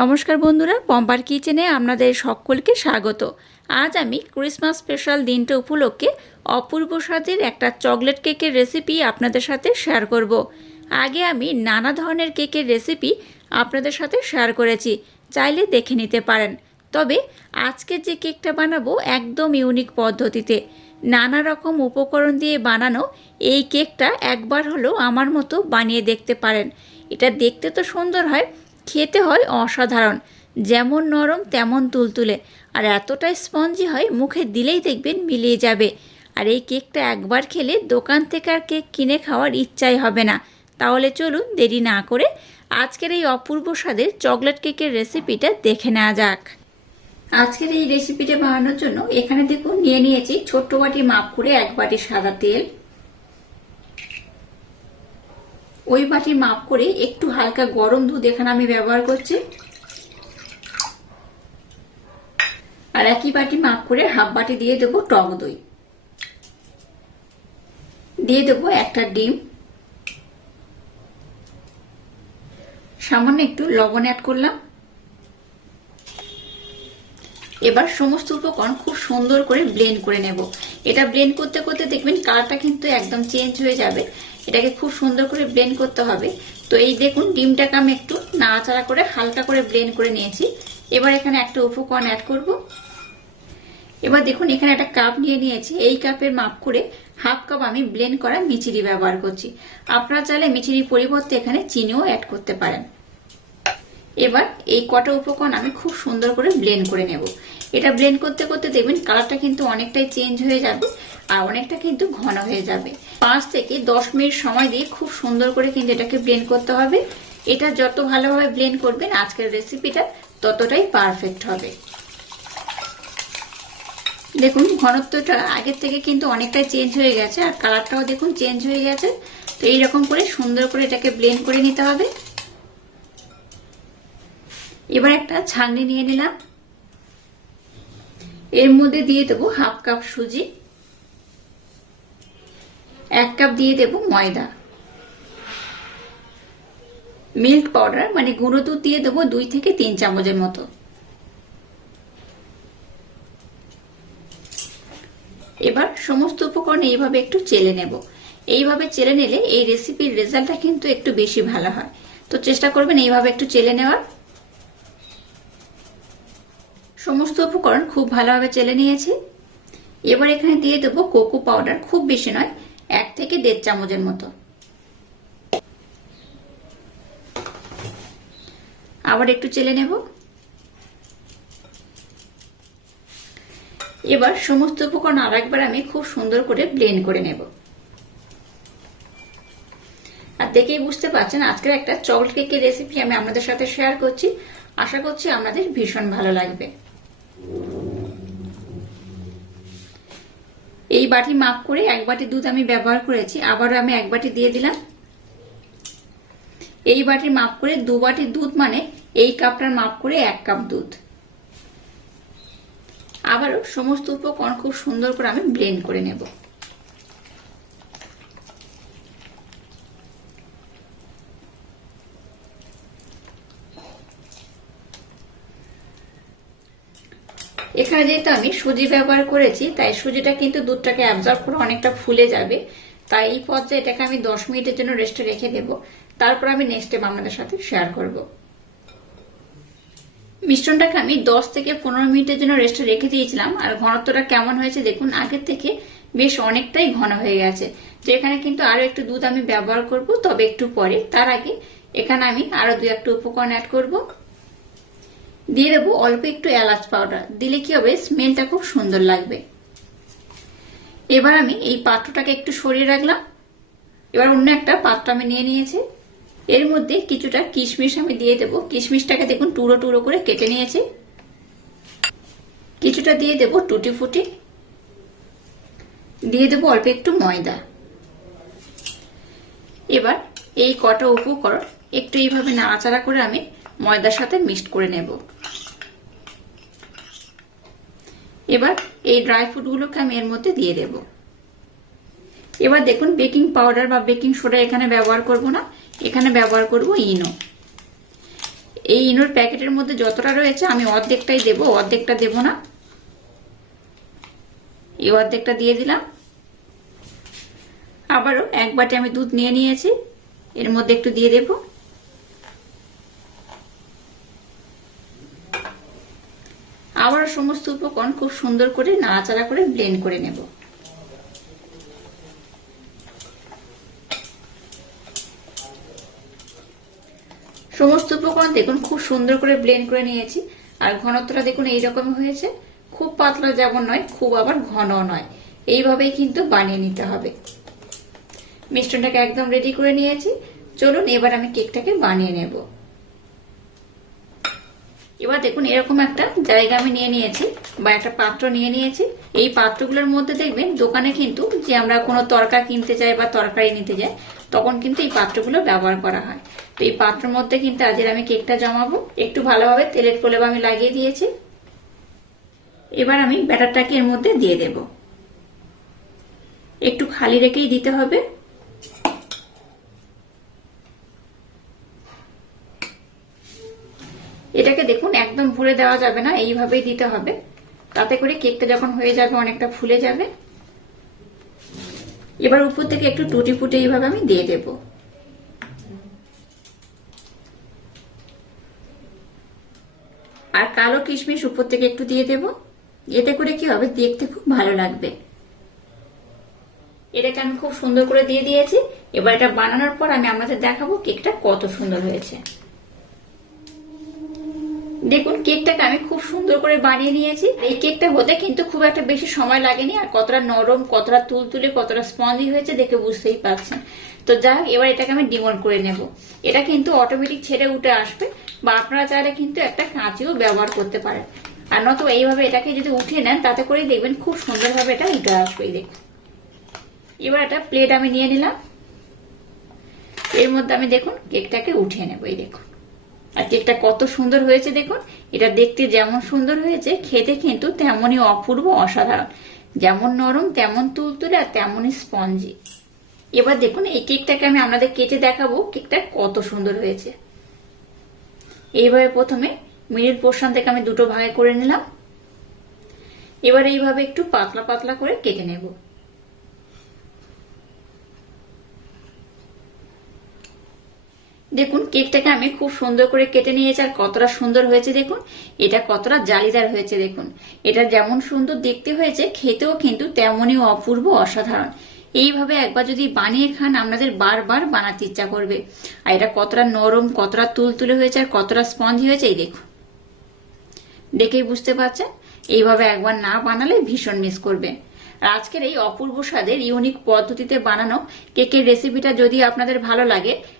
নমস্কার বন্ধুরা, পম্পার কিচেনে আপনাদের সকলকে স্বাগত। আজ আমি ক্রিসমাস স্পেশাল দিনটা উপলক্ষে অপূর্ব স্বাদের একটা চকলেট কেকের রেসিপি আপনাদের সাথে শেয়ার করব। আগে আমি নানা ধরনের কেকের রেসিপি আপনাদের সাথে শেয়ার করেছি, চাইলে দেখে নিতে পারেন। তবে আজকে যে কেকটা বানাবো একদম ইউনিক পদ্ধতিতে। নানা রকম উপকরণ দিয়ে বানানো এই কেকটা একবার হলেও আমার মতো বানিয়ে দেখতে পারেন। এটা দেখতে তো সুন্দর হয় খেতে হয় অসাধারণ। যেমন নরম, তেমন তুলতুলে। আর এতটাই স্পঞ্জি হয়, মুখে দিলেই দেখবেন মিলিয়ে যাবে। আর এই কেকটা একবার খেলে দোকান থেকে আর কেক কিনে খাওয়ার ইচ্ছাই হবে না। তাহলে চলুন দেরি না করে আজকের এই অপূর্ব স্বাদের চকলেট কেকের রেসিপিটা দেখে নেওয়া যাক। আজকের এই রেসিপিটা বানানোর জন্য এখানে দেখুন নিয়ে নিয়েছি ছোট্ট বাটি মাপ করে এক বাটি সাদা তেল। ওই বাটির মাপ করে একটু হালকা গরম দুধ এখানে আমি ব্যবহার করছি। আর একই বাটি মাপ করে হাফ বাটি দিয়ে দেব টক দই। দিয়ে দেব একটা ডিম। সামান্য একটু লবণ অ্যাড করলাম। এবার সমস্ত উপকরণ খুব সুন্দর করে ব্লেন্ড করে নেব। এটা ব্লেন্ড করতে করতে দেখবেন কালারটা কিন্তু একদম চেঞ্জ হয়ে যাবে। এটাকে খুব সুন্দর করে ব্লেন্ড করতে হবে। তো এই দেখুন, ডিমটাকে আমি একটু নাড়াচাড়া করে হালকা করে ব্লেন্ড করে নিয়েছি। এবার এখানে একটা উপকরণ অ্যাড করব। এবার দেখুন, এখানে একটা কাপ নিয়ে নিয়েছি। এই কাপের মাপ করে হাফ কাপ আমি ব্লেন্ড করা মিচিরি ব্যবহার করছি। আপনারা চাইলে মিচিরির পরিবর্তে এখানে চিনিও অ্যাড করতে পারেন। এবার এই কটা উপকরণ আমি খুব সুন্দর করে ব্লেন্ড করে নেব। এটা ব্লেন্ড করতে করতে দেখবেন কালারটা কিন্তু অনেকটাই চেঞ্জ হয়ে যাবে। আর অনেকটা কিন্তু ঘন হয়ে যাবে। পাঁচ থেকে দশ মিনিট সময় দিয়ে খুব সুন্দর করে কিন্তু এটাকে ব্লেন্ড করতে হবে। এটা যত ভালোভাবে ব্লেন্ড করবেন, আজকের রেসিপিটা ততটাই পারফেক্ট হবে। দেখুন, ঘনত্বটা আগের থেকে কিন্তু অনেকটাই চেঞ্জ হয়ে গেছে আর কালারটাও দেখুন চেঞ্জ হয়ে গেছে। তো এইরকম করে সুন্দর করে এটাকে ব্লেন্ড করে নিতে হবে। এবার একটা ছাঁকনি নিয়ে নিলাম। এর মধ্যে দিয়ে দেবো হাফ কাপ সুজি। এক কাপ দিয়ে দেব ময়দা। মিল্ক পাউডার মানে গুঁড়ো দুধ দিয়ে দেবো দুই থেকে তিন চামচের মতো। এবার সমস্ত উপকরণ এইভাবে একটু চেলে নেব। এইভাবে চেলে নিলে এই রেসিপির রেজাল্টটা কিন্তু একটু বেশি ভালো হয়। তো চেষ্টা করবেন এইভাবে একটু চেলে নেওয়ার। সমস্ত উপকরণ খুব ভালোভাবে চেলে নিয়েছি। এবার এখানে দিয়ে দেবো কোকো পাউডার, খুব বেশি নয় এক থেকে দেড় চামচের মতো। আবার একটু চেলে নেব। এবার সমস্ত উপকরণ আর একবার আমি খুব সুন্দর করে ব্লেন্ড করে নেব। আর দেখেই বুঝতে পারছেন, আজকের একটা চকলেট কেকের রেসিপি আমি আপনাদের সাথে শেয়ার করছি। আশা করছি আপনাদের ভীষণ ভালো লাগবে। এই বাটি মাপ করে এক বাটি দুধ আমি ব্যবহার করেছি। আবারও আমি এক বাটি দিয়ে দিলাম। এই বাটির মাপ করে দু বাটি দুধ মানে এই কাপটার মাপ করে এক কাপ দুধ। আবারও সমস্ত উপকরণ খুব সুন্দর করে আমি ব্লেন্ড করে নেব। এখানে যেহেতু আমি সুজি ব্যবহার করেছি, তাই সুজিটা কিন্তু দুধটাকে অ্যাবজর্ব করে অনেকটা ফুলে যাবে। তাই এই পর্যায়ে এটাকে আমি দশ মিনিটের জন্য রেস্টে রেখে দেব। তারপর আমি নেক্সট টাইম আপনাদের সাথে শেয়ার করব। মিশ্রণটাকে আমি দশ থেকে পনেরো মিনিটের জন্য রেস্টে রেখে দিয়েছিলাম। আর ঘনত্বটা কেমন হয়েছে দেখুন, আগের থেকে বেশ অনেকটাই ঘন হয়ে গেছে। তো এখানে কিন্তু আরও একটু দুধ আমি ব্যবহার করব, তবে একটু পরে। তার আগে এখানে আমি আরও দু একটা উপকরণ অ্যাড করব। দিয়ে দেবো অল্প একটু এলাচ পাউডার দিলে কি হবে? স্মেলটা খুব সুন্দর লাগবে। এবার আমি এই পাত্রটাকে একটু সরিয়ে রাখলাম। এবার অন্য একটা পাত্র আমি নিয়ে নিয়েছি। এর মধ্যে কিছুটা কিশমিশ আমি দিয়ে দেবো। কিশমিশটাকে দেখুন টুড়ো টুড়ো করে কেটে নিয়েছি। কিছুটা দিয়ে দেবো টুটি ফুটি। দিয়ে দেবো অল্প একটু ময়দা। এবার এই কটা উপকরণ একটু এইভাবে নাড়াচাড়া করে আমি ময়দার সাথে মিক্সড করে নেব। এবার এই ড্রাই ফ্রুটগুলোকে আমি এর মধ্যে দিয়ে দেব। এবার দেখুন, বেকিং পাউডার বা বেকিং সোডা এখানে ব্যবহার করব না, এখানে ব্যবহার করব ইনো। এই ইনোর প্যাকেটের মধ্যে যতটা রয়েছে আমি অর্ধেকটাই দেবো, অর্ধেকটা দেবো না। এই অর্ধেকটা দিয়ে দিলাম। আবারও এক বাটি আমি দুধ নিয়ে নিয়েছি, এর মধ্যে একটু দিয়ে দেব। আবার সমস্ত উপকরণ খুব সুন্দর করে নাড়াচাড়া করে ব্লেন্ড করে নেব। সমস্ত উপকরণ দেখুন খুব সুন্দর করে ব্লেন্ড করে নিয়েছি। আর ঘনত্বটা দেখুন এইরকম হয়েছে। খুব পাতলা যেমন নয়, খুব আবার ঘন নয়। এইভাবেই কিন্তু বানিয়ে নিতে হবে। মিষ্টনটাকে একদম রেডি করে নিয়েছি। চলুন এবার আমি কেকটাকে বানিয়ে নেব। এবার দেখুন, এরকম একটা জায়গা আমি নিয়ে নিয়েছি বা একটা পাত্র নিয়ে নিয়েছি। এই পাত্রগুলোর মধ্যে দেখবেন, দোকানে কিন্তু যে আমরা কোনো তরকা কিনতে যাই বা তরকারি নিতে যাই, তখন কিন্তু এই পাত্রগুলো ব্যবহার করা হয়। তো এই পাত্রের মধ্যে কিন্তু আজের আমি কেকটা জমাবো। একটু ভালোভাবে তেলের প্রলেপ আমি লাগিয়ে দিয়েছি। এবার আমি ব্যাটারটাকে এর মধ্যে দিয়ে দেব। একটু খালি রেখেই দিতে হবে এটাকে দেখুন একদম ভরে দেওয়া যাবে না, এইভাবেই দিতে হবে। তাতে করে কেকটা যখন হয়ে যাবে অনেকটা ফুলে যাবে। এবার উপর থেকে একটু টুটি ফুটে এইভাবে আমি দিয়ে দেব। আর কালো কিশমিশ উপর থেকে একটু দিয়ে দেব। এতে করে কি হবে, দেখতে খুব ভালো লাগবে। এটাকে আমি খুব সুন্দর করে দিয়ে দিয়েছি। এবার এটা বানানোর পর আমি আমাদের দেখাবো কেকটা কত সুন্দর হয়েছে। দেখুন, কেকটাকে আমি খুব সুন্দর করে বানিয়ে নিয়েছি। এই কেকটা হতে কিন্তু খুব একটা বেশি সময় লাগেনি, আর কতটা নরম, কতটা তুলতুলে, কতটা স্পঞ্জি হয়েছে দেখে বুঝতেই পারছেন। তো যাই এবার এটাকে আমি ডিমোল্ড করে নেব। এটা কিন্তু অটোমেটিক ছেড়ে উঠে আসবে, বা আপনারা চাইলে কিন্তু একটা কাঁচিও ব্যবহার করতে পারেন। আর নত এইভাবে এটাকে যদি উঠিয়ে নেন, তাতে করেই দেখবেন খুব সুন্দরভাবে এটা উঠে আসবে দেখুন। এবার একটা প্লেট আমি নিয়ে নিলাম। এর মধ্যে আমি দেখুন, কেকটাকে উঠিয়ে নেব, এই দেখুন। আর কেকটা কত সুন্দর হয়েছে দেখুন। এটা দেখতে যেমন সুন্দর হয়েছে, খেতে কিন্তু তেমনই অপূর্ব, অসাধারণ। যেমন নরম, তেমন তুলতুলে আর তেমনই স্পঞ্জি। এবার দেখুন, এই কেকটাকে আমি আপনাদের কেটে দেখাবো, কেকটা কত সুন্দর হয়েছে। এইভাবে প্রথমে মিডিল পোর্শন থেকে আমি দুটো ভাগে করে নিলাম। এবার এইভাবে একটু পাতলা পাতলা করে কেটে নেব। দেখুন, কেকটাকে আমি খুব সুন্দর করে কেটে নিয়েছি আর কতটা সুন্দর হয়েছে দেখুন। এটা কতটা জালিদার হয়েছে দেখুন। এটা যেমন সুন্দর দেখতে হয়েছে, খেতেও কিন্তু তেমনই অপূর্ব, অসাধারণ। এইভাবে একবার যদি বানিয়ে খান, আপনাদের বারবার বানাতে ইচ্ছা করবে। আর এটা কতটা নরম, কতটা তুলতুলে হয়েছে আর কতটা স্পঞ্জি হয়েছে, এই দেখুন। দেখেই বুঝতে পারছেন? এইভাবে একবার না বানালে ভীষণ মিস করবে আর আজকের এই অপূর্ব স্বাদের, ইউনিক পদ্ধতিতে বানানো কেকের রেসিপিটা যদি আপনাদের ভালো লাগে